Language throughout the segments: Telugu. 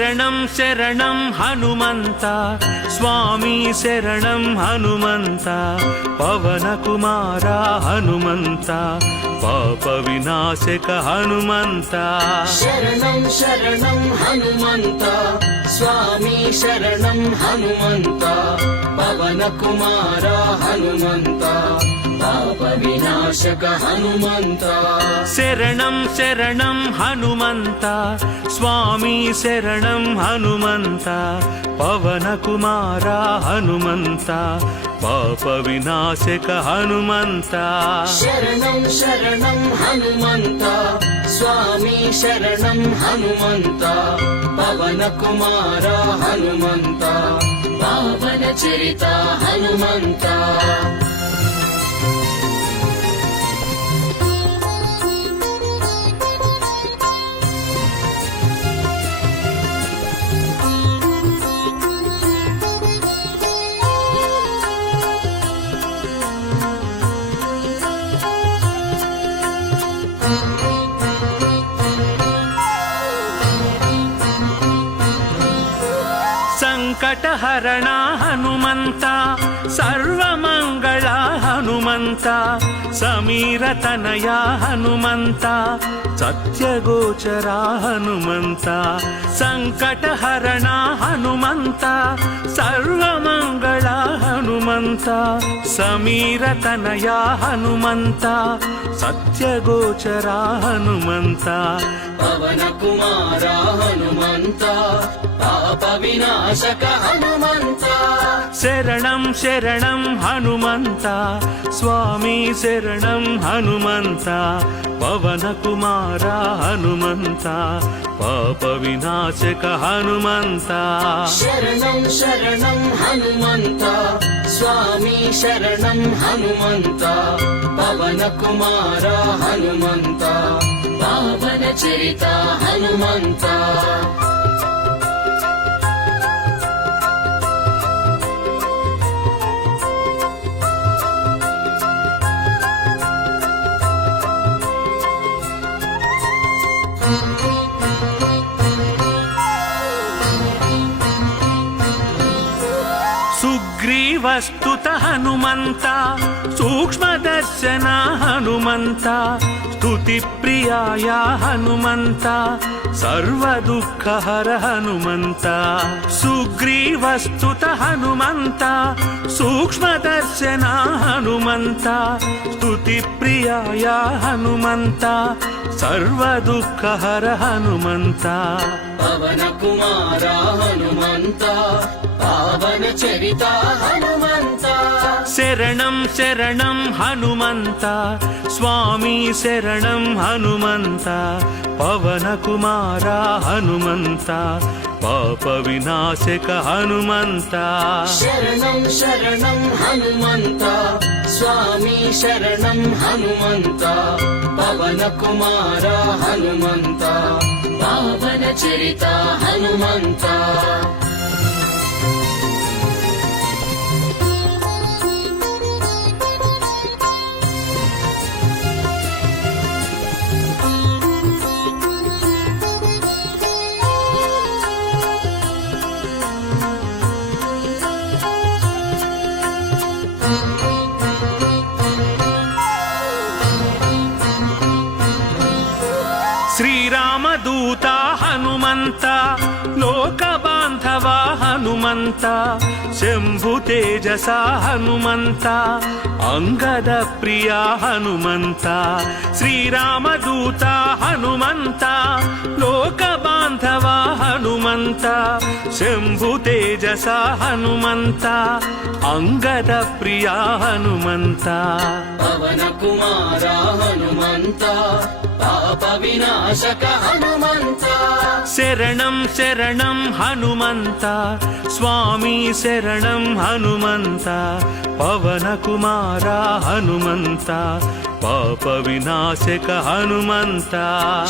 శరణం శరణం హనుమంత స్వామి శరణం హనుమంత పవన కుమార హనుమంత పాప వినాశక హనుమంత శరణం శరణం హనుమంత స్వామి శరణం హనుమంత పవన కుమార హనుమంత పాప వినాశక హనుమంత శరణం శరణం హనుమంత స్వామి శరణం హనుమంత పవన కుమార హనుమంత పాప వినాశక హనుమంత శరణం శరణం హనుమంత స్వామి శరణం హనుమంత పవన కుమార హనుమంత పావన చరిత హనుమంత ಸಂಕಟಹರಣ ಹನುಮಂತ ಸರ್ವಮಂಗಳ ಹನುಮಂತ ಸಮೀರತನಯ ಹನುಮಂತ ಸತ್ಯಗೋಚರ ಹನುಮಂತ ಸಂಕಟಹರಣ ಹನುಮಂತ ಸರ್ವಮಂಗಳ ಹನುಮಂತ ಸಮೀರತನಯ ಹನುಮಂತ ಸತ್ಯಗೋಚರ ಹನುಮಂತ పవన కుమార హనుమంత పాప వినాశక హనుమంత శరణం శరణం హనుమంత స్వామి శరణం హనుమంత పవన కుమార హనుమంత పాప వినాశక హనుమంత శరణం శరణం హనుమంత స్వామి శరణం హనుమంత పవన కుమార హనుమంత పావన చరిత హనుమంత సుగ్రీవస్తుత హనుమంత సూక్ష్మదర్శన హనుమంత స్తుతి ప్రియాయ హనుమంత సర్వదుఃఖహర హనుమంత సుగ్రీవస్తుత హనుమంత సూక్ష్మదర్శన హనుమంత స్తుతి ప్రియాయ హనుమంత సర్వదుఃఖహర హనుమంత పవన కుమార హనుమంత పావన చరిత హనుమంత శరణం శరణం హనుమంత స్వామి శరణం హనుమంత పవన కుమార హనుమంత పాప వినాశక హనుమంత శరణం శరణం హనుమంత స్వామి శరణం హనుమంత పవన కుమార హనుమంత పావన చరిత హనుమంత శ్రీరామదూత హనుమంత లోక బాంధవ హనుమంత శంభు తేజస హనుమంత అంగద ప్రియ హనుమంత శ్రీరామదూత హనుమంత లోక బాంధవ హనుమంత శంభు తేజస హనుమంత అంగద ప్రియ హనుమంత పవన కుమార హనుమంత పాప వినాశక హనుమంత శరణం శరణం హనుమంత స్వామి శరణం హనుమంత పవన కుమార హనుమంత పాప వినాశక హనుమంత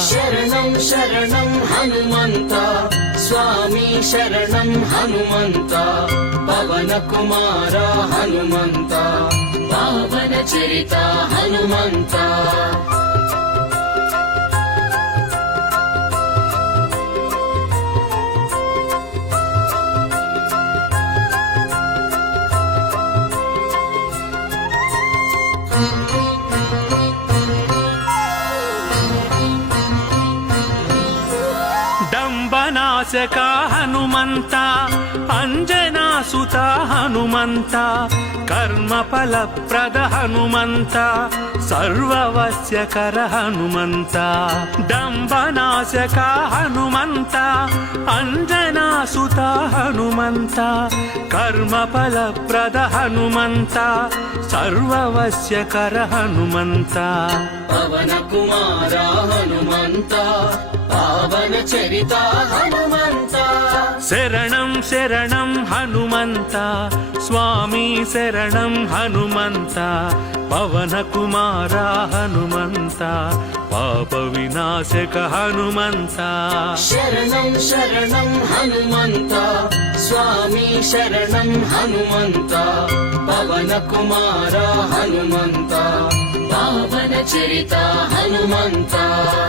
శరణం శరణం హనుమంత స్వామి శరణం హనుమంత పవన కుమార హనుమంత పావన చరిత హనుమంత ನಾಶಕ ಹನುಮಂತ ಅಂಜನಾಸುತ ಹನುಮಂತ ಕರ್ಮ ಫಲಪ್ರದ ಹನುಮಂತ ಸರ್ವವಶ್ಯಕರ ಹನುಮಂತ ದಂಬನಾಶಕ ಹನುಮಂತ ಅಂಜನಾಸುತ ಹನುಮಂತ ಕರ್ಮ ಫಲಪ್ರದ ಹನುಮಂತ ಸರ್ವವಶ್ಯಕರ ಹನುಮಂತ ಪವನ ಕುಮಾರ ಹನುಮಂತ ಪಾವನ ಚರಿತ ಹನುಮಂತ శరణం శరణం హనుమంత స్వామి శరణం హనుమంత పవన కుమార హనుమంత పాప వినాశక హనుమంత శరణం శరణం హనుమంత స్వామి శరణం హనుమంత పవన కుమార హనుమంత పావన చరిత హనుమంత